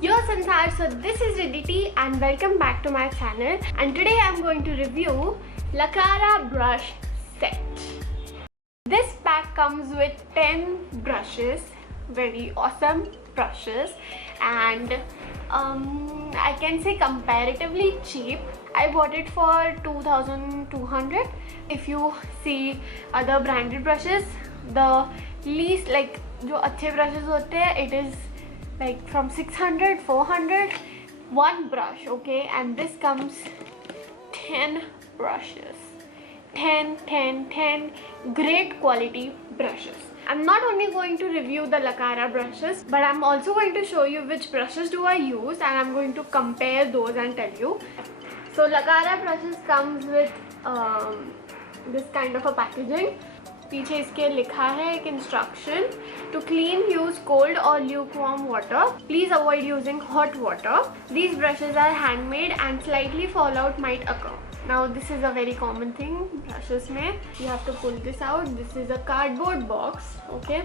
Yo Sansar, so this is Riditi and welcome back to my channel, and today I'm going to review Lakara brush set. This pack comes with 10 brushes, very awesome brushes, and I can say comparatively cheap. I bought it for 2200. If you see other branded brushes, the least like जो अच्छे brushes होते हैं, it is like from 600, 400, one brush, okay? And this comes 10 brushes. 10 great quality brushes. I'm not only going to review the Lakara brushes, but I'm also going to show you which brushes do I use, and I'm going to compare those and tell you. So Lakara brushes comes with this kind of a packaging. पीछे इसके लिखा है एक instruction to clean use cold और lukewarm water please avoid using hot water these brushes are handmade and slightly fall out might occur now this is a very common thing brushes में you have to pull this out this is a cardboard box okay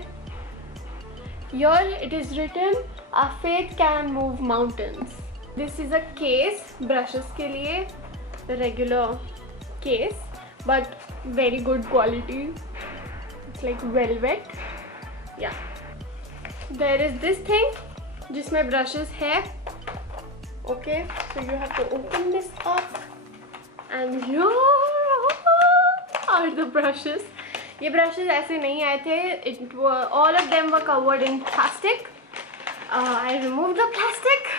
here it is written a faith can move mountains this is a case brushes के लिए regular case but very good quality like velvet. Yeah, there is this thing जिसमें brushes है. Okay, so you have to open this up and here are the brushes. ये brushes ऐसे नहीं आए थे. All of them were covered in plastic. I removed the plastic.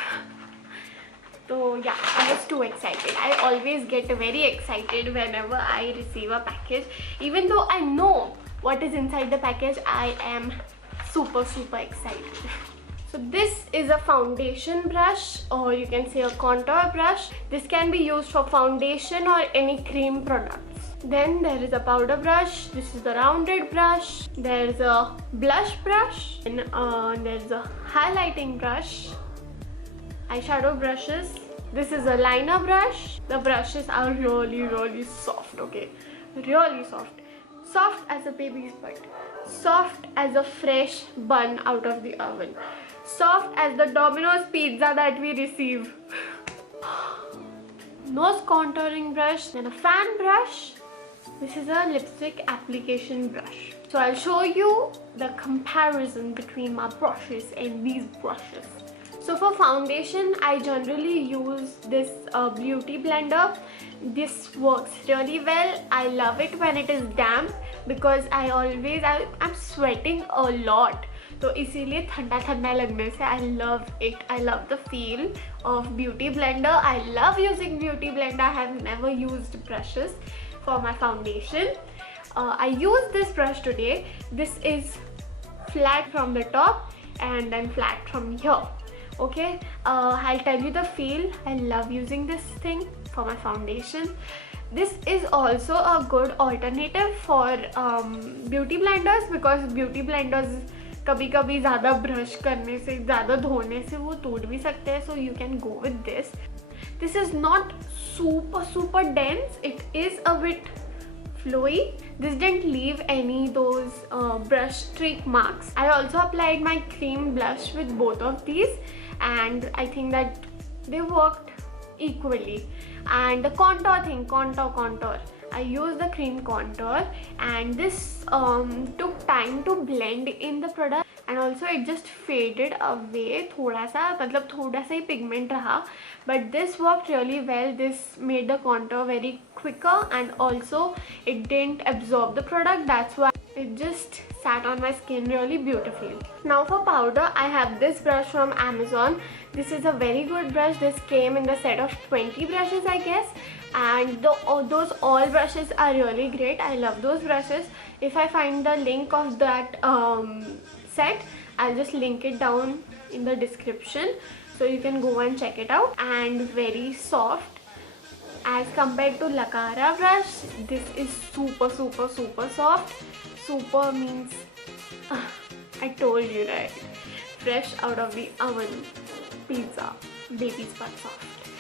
So yeah, I was too excited. I always get very excited whenever I receive a package, even though I know what is inside the package. I am super excited. So this is a foundation brush, or you can say a contour brush. This can be used for foundation or any cream products. Then there is a powder brush. This is the rounded brush. There is a blush brush, and there is a highlighting brush, eyeshadow brushes. This is a liner brush. The brushes are really soft. Okay, really soft. Soft as a baby's butt, soft as a fresh bun out of the oven, soft as the Domino's pizza that we receive. Nose contouring brush, then a fan brush. This is a lipstick application brush. So I'll show you the comparison between my brushes and these brushes. So for foundation, I generally use this beauty blender. This works really well. I love it when it is damp because I'm sweating a lot. तो इसीलिए ठंडा लगने से I love it. I love the feel of beauty blender. I love using beauty blender. I have never used brushes for my foundation. I use this brush today. This is flat from the top and then flat from here. Okay, I'll tell you the feel. I love using this thing for my foundation. This is also a good alternative for beauty blenders because beauty blenders कभी ज़्यादा brush करने से ज़्यादा धोने से वो टूट भी सकते हैं. So you can go with this. This is not super dense. It is a bit flowy. This didn't leave any those brush streak marks. I also applied my cream blush with both of these and I think that they worked equally. And the contour thing, contour, I used the cream contour and this took time to blend in the product and also it just faded away थोड़ा सा ही pigment रहा, but this worked really well. This made the contour very quicker and also it didn't absorb the product. That's why it just sat on my skin really beautifully. Now for powder, I have this brush from Amazon. This is a very good brush. This came in the set of 20 brushes, I guess, and those all brushes are really great. I love those brushes. If I find the link of that set, I'll just link it down in the description so you can go and check it out. And very soft as compared to Lakara brush. This is super soft. Super means I told you, right? Fresh out of the oven pizza, baby's butt soft.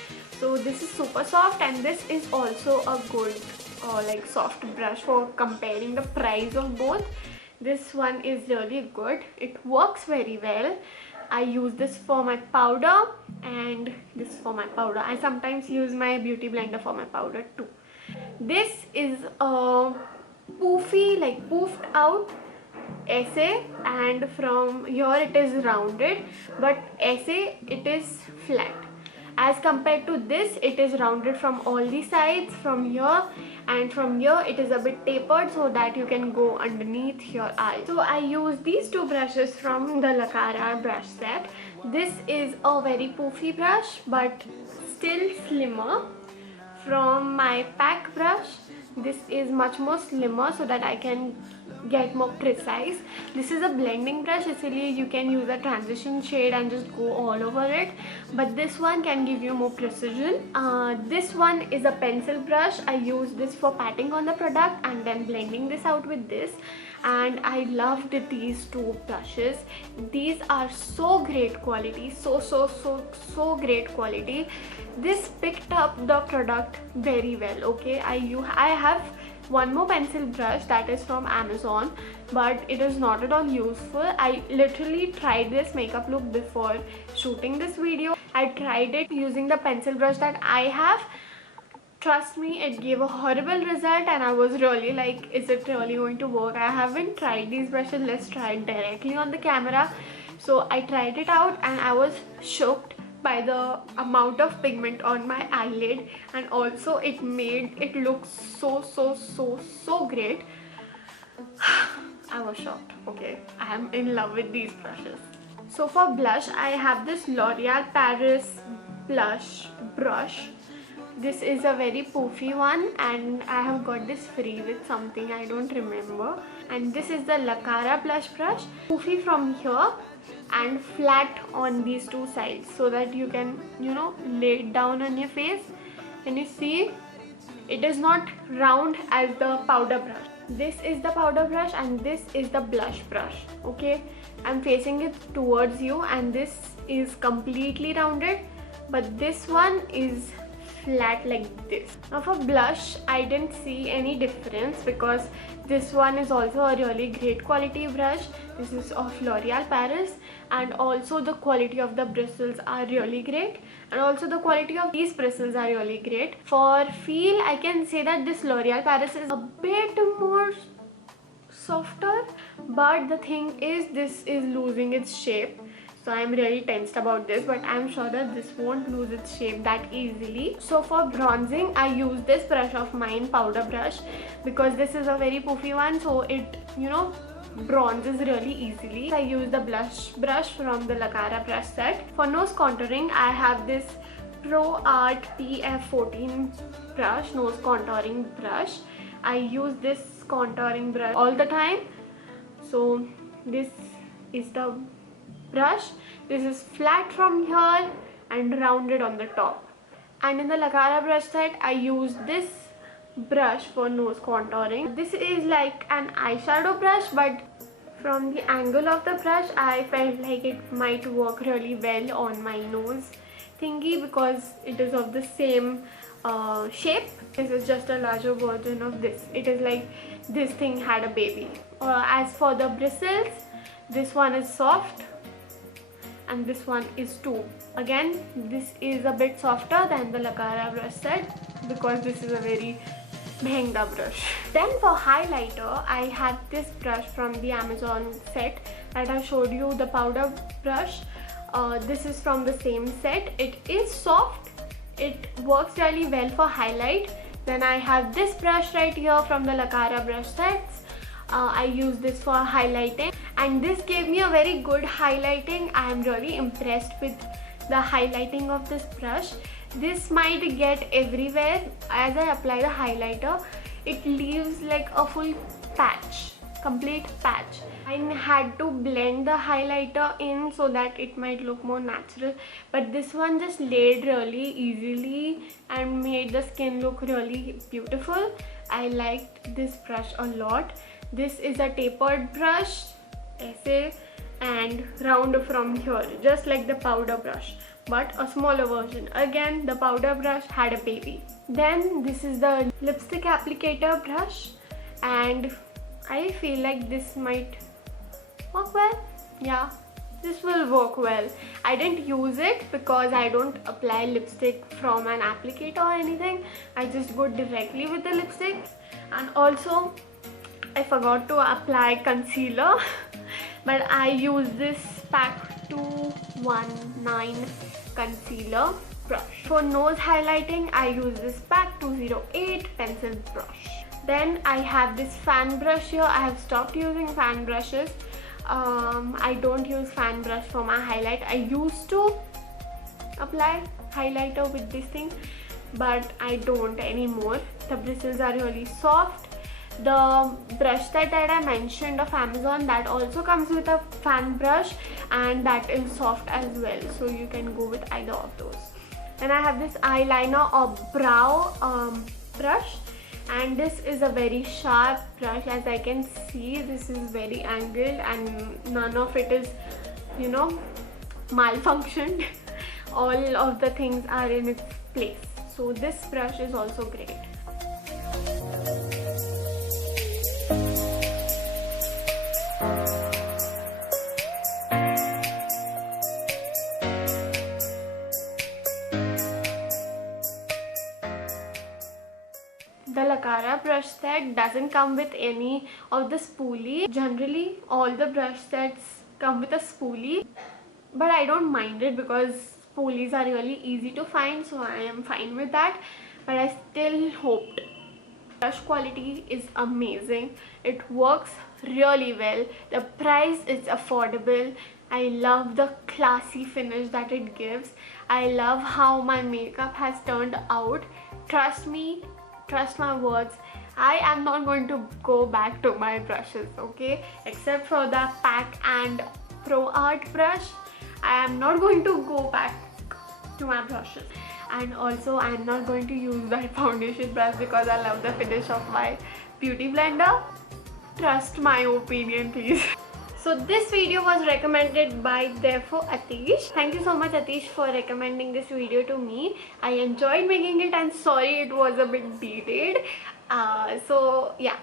So this is super soft, and this is also a good like soft brush for comparing the price of both. This one is really good. It works very well. I use this for my powder and this for my powder. I sometimes use my beauty blender for my powder too. This is a poofy, like poofed out essay, and from here it is rounded, but essay it is flat. As compared to this, it is rounded from all the sides from here, and from here it is a bit tapered so that you can go underneath your eye. So I use these two brushes from the Lakara brush set. This is a very poofy brush but still slimmer. From my pack brush, this is much more slimmer so that I can get more precise. This is a blending brush, actually you can use a transition shade and just go all over it, but this one can give you more precision. This one is a pencil brush. I use this for patting on the product and then blending this out with this, and I loved these two brushes. These are so great quality, so great quality. This picked up the product very well. Okay, I have one more pencil brush that is from Amazon, but it is not at all useful. I literally tried this makeup look before shooting this video. I tried it using the pencil brush that I have. Trust me, it gave a horrible result, and I was really like, is it really going to work? I haven't tried these brushes. Let's try it directly on the camera. So I tried it out and I was shocked by the amount of pigment on my eyelid, and also it made it look so great. I was shocked. Okay, I am in love with these brushes. So for blush, I have this L'Oreal Paris blush brush. This is a very poofy one, and I have got this free with something, I don't remember. And this is the Lakara blush brush, poofy from here and flat on these two sides so that you can, you know, lay it down on your face. And you see, it is not round as the powder brush. This is the powder brush and this is the blush brush. Okay, I'm facing it towards you, and this is completely rounded, but this one is flat like this. Now for blush, I didn't see any difference because this one is also a really great quality brush. This is of L'Oreal Paris, and also the quality of the bristles are really great, and also the quality of these bristles are really great. For feel, I can say that this L'Oreal Paris is a bit more softer, but the thing is, this is losing its shape. So I'm really tensed about this, but I'm sure that this won't lose its shape that easily. So for bronzing, I use this brush of mine, powder brush, because this is a very poofy one, so it, you know, bronzes really easily. I use the blush brush from the Lakara brush set. For nose contouring, I have this Pro Art PF14 brush, nose contouring brush. I use this contouring brush all the time. So this is the brush. This is flat from here and rounded on the top. And in the Lakara brush set, I use this brush for nose contouring. This is like an eyeshadow brush, but from the angle of the brush, I felt like it might work really well on my nose thingy because it is of the same shape. This is just a larger version of this. It is like this thing had a baby. As for the bristles, this one is soft and this one is too. Again, this is a bit softer than the Lakara brush set because this is a very mehenga brush. Then for highlighter, I have this brush from the Amazon set that I showed you, the powder brush. This is from the same set. It is soft. It works really well for highlight. Then I have this brush right here from the Lakara brush sets. I use this for highlighting, and this gave me a very good highlighting. I am really impressed with the highlighting of this brush. This might get everywhere. As I apply the highlighter, it leaves like a full patch, complete patch. I had to blend the highlighter in so that it might look more natural, but this one just laid really easily and made the skin look really beautiful. I liked this brush a lot. This is a tapered brush, essay, and round from here, just like the powder brush, but a smaller version. Again, the powder brush had a baby. Then this is the lipstick applicator brush, and I feel like this might work well. Yeah, this will work well. I didn't use it because I don't apply lipstick from an applicator or anything. I just go directly with the lipstick. And also I forgot to apply concealer but I use this PAC 219 concealer brush. For nose highlighting I use this PAC 208 pencil brush. Then I have this fan brush here. I have stopped using fan brushes. I don't use fan brush for my highlight. I used to apply highlighter with this thing but I don't anymore. The bristles are really soft. The brush that I mentioned of Amazon, that also comes with a fan brush and that is soft as well, so you can go with either of those. Then I have this eyeliner or brow brush, and this is a very sharp brush. As I can see, this is very angled and none of it is, you know, malfunctioned. All of the things are in its place, so this brush is also great. The Lakara brush set doesn't come with any of the spoolie. Generally, all the brush sets come with a spoolie, but I don't mind it because spoolies are really easy to find, so I am fine with that. But I still hoped. Brush quality is amazing. It works really well. The price is affordable. I love the classy finish that it gives. I love how my makeup has turned out. Trust me, trust my words, I am not going to go back to my brushes, okay? Except for the PAC and Pro Art brush, I am not going to go back to my brushes. And also I am not going to use that foundation brush because I love the finish of my beauty blender. Trust my opinion, please. So this video was recommended by therefore Atish. Thank you so much Atish for recommending this video to me. I enjoyed making it and sorry it was a bit detailed. So yeah,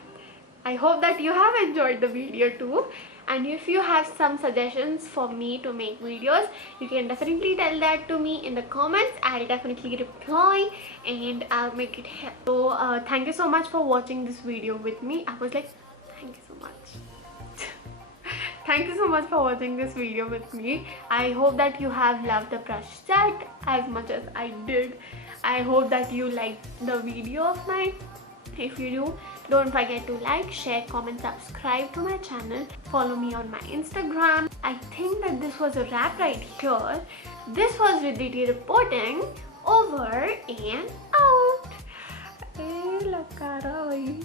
I hope that you have enjoyed the video too. And if you have some suggestions for me to make videos, you can definitely tell that to me in the comments. I'll definitely reply and I'll make it happen. So thank you so much for watching this video with me. I was like, thank you so much. Thank you so much for watching this video with me. I hope that you have loved the brush set as much as I did. I hope that you liked the video of mine. If you do, don't forget to like, share, comment, subscribe to my channel. Follow me on my Instagram. I think that this was a wrap right here. This was Riddhi reporting. Over and out. Hey, Lakara.